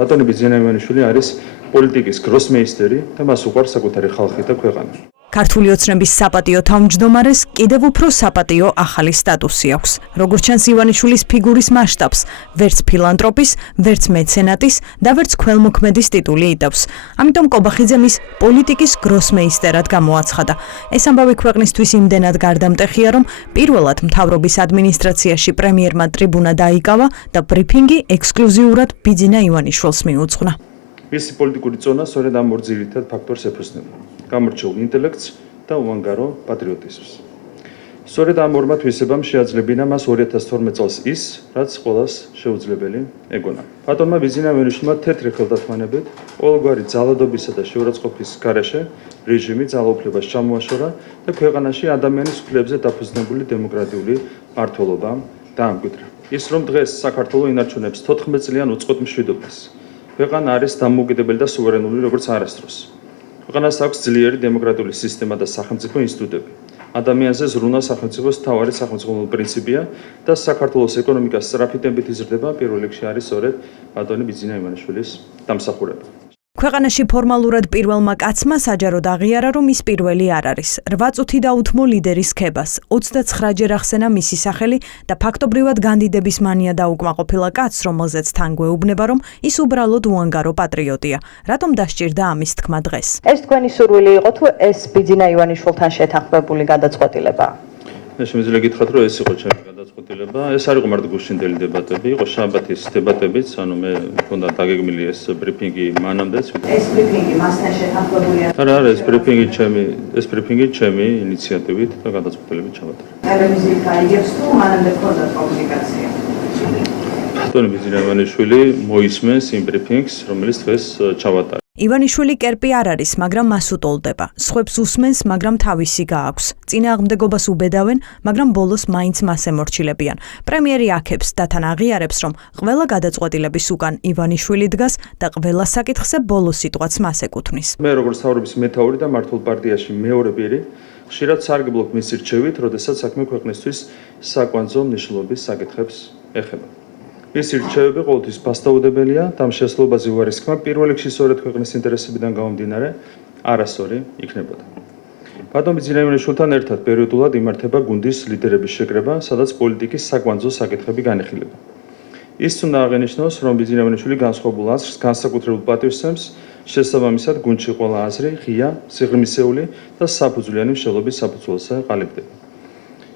ბატონი ბიძინა ივანიშვილი არის პოლიტიკის გროსმეისტერი და მას უყვარს საკუთარი ხალხი და ქვეყანა. ქართული ოცნების საპატიო თავმჯდომარეს კიდევ უფრო საპატიო ახალი სტატუსი აქვს. Როგორც ჩანს ივანიშვილის ფიგურის მასშტაბს, ვერც ფილანტროპის, ვერც მეცენატის და ვერც ქველმოქმედის ტიტული იტევს. ამიტომ კობახიძემ ის პოლიტიკის გროსმეისტერად გამოაცხადა. ეს ამბავი ქვეყნისთვის იმდენად გარდამტეხია, რომ პირველად მთავრობის ადმინისტრაციაში პრემიერმა ტრიბუნა დაიკავა და ბრიფინგი ექსკლუზიურად ბიძინა ივანიშვილს მიუძღვნა. მისი პოლიტიკური წონა სწორედ ამ ორ ძირითად ფაქტორს ეფუძნება: გამორჩეულ ინტელექტს და უანგარო პატრიოტიზმს. სწორედ ამ ორმა თვისებამ შეაძლებინა მას 2012 წელს ის, რაც ყველას შეუძლებელი ეგონა. ბატონმა ბიძინა ივანიშვილმა თეთრი ხელთათმანებით, ყოველგვარი ძალადობისა და შეურაცხყოფის გარეშე რეჟიმი ძალაუფლებას ჩამოაშორა და ქვეყანაში ადამიანის უფლებებზე დაფუძნებული დემოკრატიული მმართველობა დაამკვიდრა. ის რომ დღეს საქართველოს ინარჩუნებს 14 წლიან უწყოთ მშვიდობას. ქვეყანა არის დამოუკიდებელი და სუვერენული როგორც არასდროს. ქვეყანას აქვს ძლიერი დემოკრატიული სისტემა და სახელმწიფო ინსტიტუტები. ადამიანზე ზრუნა სახელმწიფოს მთავარი სახელმწიფო პრინციპია და საქართველოს ეკონომიკას სწრაფი ტემპით იზრდება პირველ რიგში არის სწორედ ბატონი ბიძინა ივანიშვილის დამსახურება. ქვეყანაში ფორმალურად პირველმა კაცმა საჯაროდ აღიარა, რომ ის პირველი არ არის. 8 წუთი დაუთმო ლიდერის ქებას, 29 ჯერ ახსენა მისი სახელი და ფაქტობრივად განდიდების მანია დაუკმაყოფილა კაცს, რომელზეც თან გვეუბნება, რომ ის უბრალოდ უანგარო პატრიოტია. რატომ დასჭირდა ამის თქმა დღეს? ეს თქვენი სურვილი იყო თუ ეს ბიძინა ივანიშვილთან შეთანხმებული გადაწყვეტილება? მე შემიძლია გითხრათ, რომ ეს იყო ჩემი გადაწყვეტილება. ეს არ იყო მარტო გუშინდელი დებატები, იყო შაბათის დებატებიც, ანუ მე მქონდა დაგეგმილი ეს ბრიფინგი მანამდეც. ეს ბრიფინგი მასთან შეთანხმებული არ? არა, ეს ბრიფინგი ჩემი ინიციატივით და გადაწყვეტილებით ჩავატარე. ტელევიზიით გაიგებს თუ მანამდე მქონდა კომუნიკაცია? ბატონი ბიძინა ივანიშვილი მოისმენს იმ ბრიფინგს, რომელიც დღეს ჩავატარე. ივანიშვილი კერპი არ არის, მაგრამ მას უტოლდება. სხვებს უსმენს, მაგრამ თავისი გააქვს. წინააღმდეგობას უბედავენ, მაგრამ ბოლოს მაინც მას ემორჩილებიან. პრემიერი აქებს და თან აღიარებს, რომ ყველა გადაწყვეტილების უკან ივანიშვილი დგას და ყველა საკითხზე ბოლოს სიტყვაც მას ეკუთვნის. მე როგორც მთავრობის მეთაური და მართულ პარტიაში მეორე პირი, ხშირად სარგებლობ მისი რჩევით, როდესაც საქმე ქვეყნისთვის საკვანძო მნიშვნელობის საკითხებს ეხება. მისი რჩევები ყოველთვის ფასდაუდებელია და ამ შესაძლებლობაზე უარისქმა პირველ რიგში სწორედ ქვეყნის ინტერესებიდან გამომდინარე არასწორი იქნებოდა. ბატონ ბიძინა ივანიშვილთან ერთად პერიოდულად იმართება გუნდის ლიდერების შეკრება, სადაც პოლიტიკის საკვანძო საკითხები განიხილება. ის უნდა აღინიშნოს, რომ ბიძინა ივანიშვილი განსხვავებულ აზრს განსაკუთრებულ პატივსცემს, შესაბამისად გუნდში ყველა აზრი ღია, სიღრმისეული და საფუძვლიანი მშელობის საფუძველზე ყალიბდება.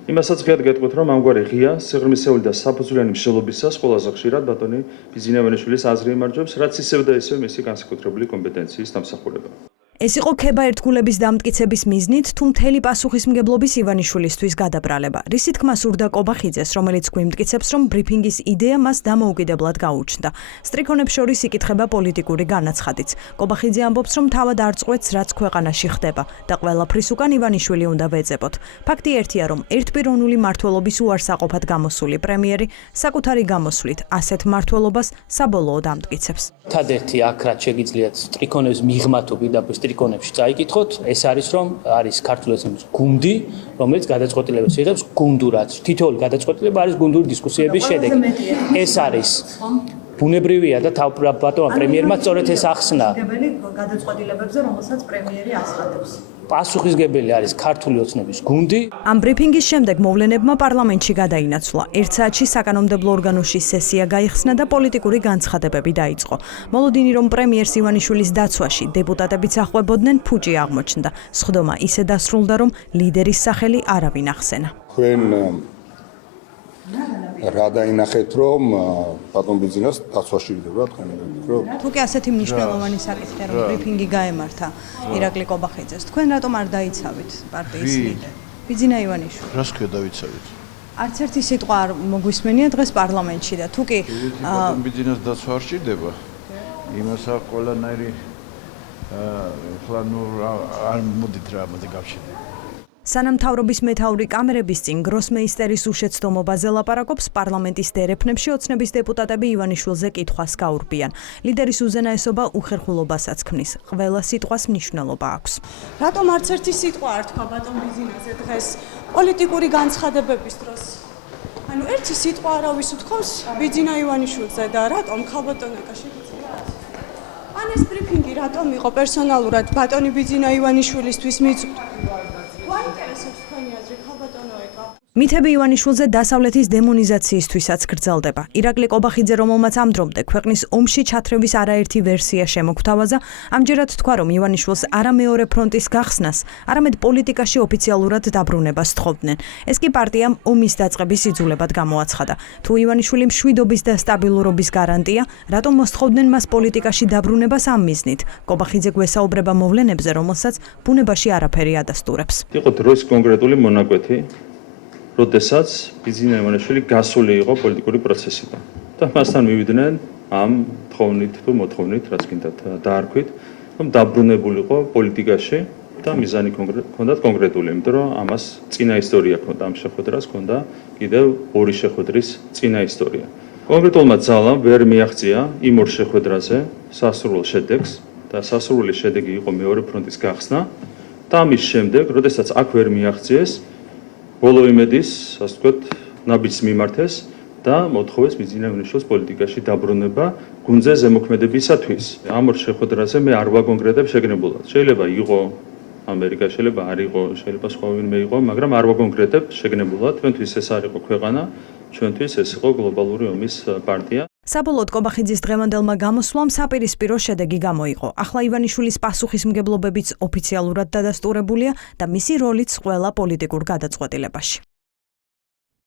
იმასაც ღიად გეტყვით, რომ ამგვარი ღია, სიღრმისეული და საფუძვლიანი მშელობისას ყველაზე ხშირად ბატონი ბიძინა ივანიშვილის აზრი იმარჯვებს, რაც ისევ და ისევ მისი განსაკუთრებული კომპეტენციის დამსახურება. ეს იყო ქება ერთგულების დამტკიცების მიზნით, თუ მთელი პასუხისმგებლობის ივანიშვილისთვის გადაბრალება. რისი თქმა სურდა კობახიძეს, რომელიც გვიმტკიცებს, რომ ბრიფინგის იდეა მას დამოუკიდებლად გაუჩნდა. სტრიქონებს შორის იკითხება პოლიტიკური განაცხადიც. კობახიძე ამბობს, რომ თავად არ წყვეტს, რაც ქვეყანაში ხდება და ყველაფრის უკან ივანიშვილი უნდა ვეძებოთ. ფაქტი ერთია, რომ ერთპიროვნული მმართველობის უარსაყოფად გამოსული პრემიერი საკუთარი გამოსვლით ასეთ მმართველობას საბოლოოდ ამტკიცებს. ერთადერთი აქ რაც შეგიძლიათ სტრიქონებს მიღმა თუ პირდაპირ სტრიქონებში წაიკითხოთ, ეს არის რომ არის ქართული ოცნების გუნდი, რომელიც გადაწყვეტილებას იღებს გუნდურად. თითოეული გადაწყვეტილება არის გუნდური დისკუსიების შედეგი. ეს არის ბუნებრივია და ბატონმა პრემიერმა სწორედ ეს ახსნა. გადაწყვეტილებებზე, რომელსაც პრემიერი აცხადებს. პასუხისგებელი არის ქართული ოცნების გუნდი. ამ ბრიფინგის შემდეგ მოვლენებმა პარლამენტში გადაინაცვლა. 1 საათში საკანონმდებლო ორგანოში სესია გაიხსნა და პოლიტიკური განცხადებები დაიწყო. მოლოდინი რომ პრემიერს ივანიშვილის დაცვაში დეპუტატებიც ახვებოდნენ, ფუჭი აღმოჩნდა. სხდომა ისე დასრულდა, რომ ლიდერის სახელი არავინ ახსენა. თქვენ რა დაინახეთ, რომ ბატონ ბიძინას დაცვაში იდევა თქვენ რომ თუკი ასეთი მნიშვნელოვანი საკითხია, რომ ბრიფინგი გაემართა ირაკლი კობახიძეს, თქვენ რატომ არ დაიცავით პარტიის ლიდერი ბიძინა ივანიშვილი? რას ქვია დავიცავით? არც ერთი სიტყვა არ მოგვისმენია დღეს პარლამენტში და თუკი ბატონ ბიძინას დაცვა არ ჭირდება. იმას ყველანაირი ხლა ნუ არ მოდით რა ამაზე გავშენდეთ. სანამ მთავრობის მეთაური კამერების წინ გროსმეისტერის უშეცდომობაზე ლაპარაკობს, პარლამენტის დერეფნებში ოცნების დეპუტატები ივანიშვილზე კითხვას გაურბიან. ლიდერის უზენაესობა უხერხულობასაც ქმნის. ყველა სიტყვას მნიშვნელობა აქვს. რატომ არც ერთი სიტყვა არ თქვა ბატონ ბიძინაზე დღეს პოლიტიკური განცხადებების დროს? ანუ ერთი სიტყვა არავის უთხოვს ბიძინა ივანიშვილზე და რატომ ხალბატონიკა შეგიძლია? ან ეს ბრიფინგი რატომ იყო პერსონალურად ბატონი ბიძინა ივანიშვილისთვის მიწვით? გვაინტერესებს თქვენი აზრი ხალბატონიკა. მითები ივანიშვილზე დასავლეთის დემონიზაციისთვისაც გრძელდება. ირაკლი კობახიძე, რომელმაც ამ დრომდე ქვეყნის ომში ჩათრევის არაერთი ვერსია შემოგთავაზა, ამჯერად თქვა, რომ ივანიშვილს არა მეორე ფრონტის გახსნას, არამედ პოლიტიკაში ოფიციალურად დაბრუნებას თხოვდნენ. ეს კი პარტიამ ომის დაწყების იძულებად გამოაცხადა. თუ ივანიშვილი მშვიდობის და სტაბილურობის გარანტია, რატომ მოსთხოვდნენ მას პოლიტიკაში დაბრუნებას ამ მიზნით? კობახიძე გვესაუბრება მოვლენებზე, რომელსაც ბუნებაში არაფერი ადასტურებს. იყო დროის კონკრეტული მონაკვეთი, როდესაც ბიძინა ივანიშვილი გასული იყო პოლიტიკური პროცესიდან. და მასთან მივიდნენ ამ თხოვნით თუ მოთხოვნით, რაც გინდათ დაარქვით, რომ დაბრუნებულიყო პოლიტიკაში და მიზანი ჰქონდათ კონკრეტული, იმიტომ რომ ამას წინა ისტორია ჰქონდა, ამ შეხვედრას ჰქონდა კიდევ ორი შეხვედრის წინა ისტორია. კონკრეტულმა ძალამ ვერ მიაღწია იმ ორ შეხვედრაზე სასურველ შედეგს და სასურველი შედეგი იყო მეორე ფრონტის გახსნა და ამის შემდეგ, როდესაც აქ ვერ მიაღწიეს, ბოლო იმედის, ასე ვთქვათ, ნაბიჯს მიმართეს და მოთხოვეს ბიძინა ივანიშვილის პოლიტიკაში დაბრუნება გუნდზე ზემოქმედებისათვის. ამ ორ შეხვედრაზე მე არ ვაკონკრეტებ შეგნებულად. შეიძლება იყო ამერიკა, შეიძლება არ იყო, შეიძლება სხვა ვინმე იყო, მაგრამ არ ვაკონკრეტებ შეგნებულად. ჩვენთვის ეს არ იყო ქვეყანა, ჩვენთვის ეს იყო გლობალური ომის პარტია. საბოლოოდ კობახიძის დღევანდელმა გამოსვლამ საპირისპირო შედეგი გამოიღო. ახლა ივანიშვილის პასუხისმგებლობებიც ოფიციალურად დადასტურებულია და მისი როლიც ყველა პოლიტიკურ გადაწყვეტილებაში.